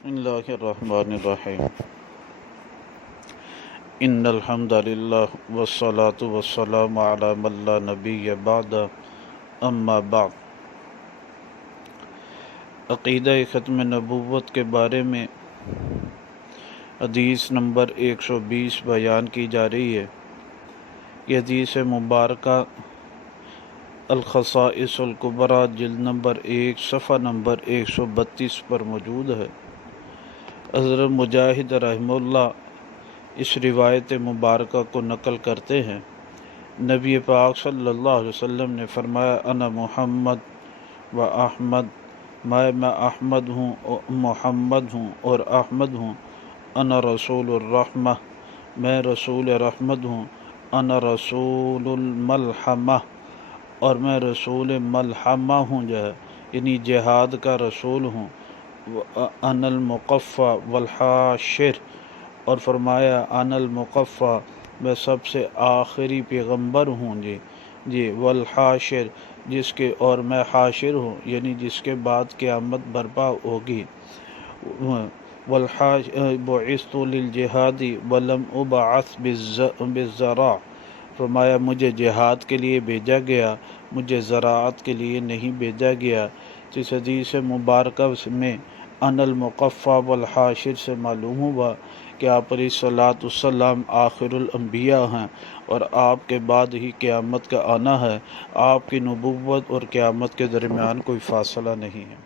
بسم اللہ الرحمن الرحیم ان الحمد للہ والصلاة والسلام علی من لا نبی بعد اما بعد۔ عقیدہ ختم نبوت کے بارے میں حدیث نمبر 120 بیان کی جا رہی ہے۔ یہ حدیث مبارکہ الخصائص الکبریٰ جلد نمبر 1 صفحہ نمبر 132 پر موجود ہے۔ حضرت مجاہد رحمہ اللہ اس روایت مبارکہ کو نقل کرتے ہیں۔ نبی پاک صلی اللہ علیہ وسلم نے فرمایا انا محمد و احمد، میں احمد ہوں، محمد ہوں اور احمد ہوں۔ انا رسول الرحمہ، میں رسول رحمت ہوں۔ انا رسول الملحمہ، اور میں رسول ملحمہ ہوں، یعنی جہاد کا رسول ہوں۔ انا المقفی والحاشر، اور فرمایا انا المقفی، میں سب سے آخری پیغمبر ہوں والحاشر، جس کے اور میں حاشر ہوں، یعنی جس کے بعد قیامت برپا ہوگی۔ بعثت للجہاد ولم ابعث بالزراع، فرمایا مجھے جہاد کے لیے بھیجا گیا، مجھے زراعت کے لیے نہیں بھیجا گیا۔ اس حدیث مبارکہ میں انا المقفی والحاشر سے معلوم ہوا کہ آپ علیہ الصلاۃ والسلام آخر الانبیاء ہیں اور آپ کے بعد ہی قیامت کا آنا ہے۔ آپ کی نبوت اور قیامت کے درمیان کوئی فاصلہ نہیں ہے۔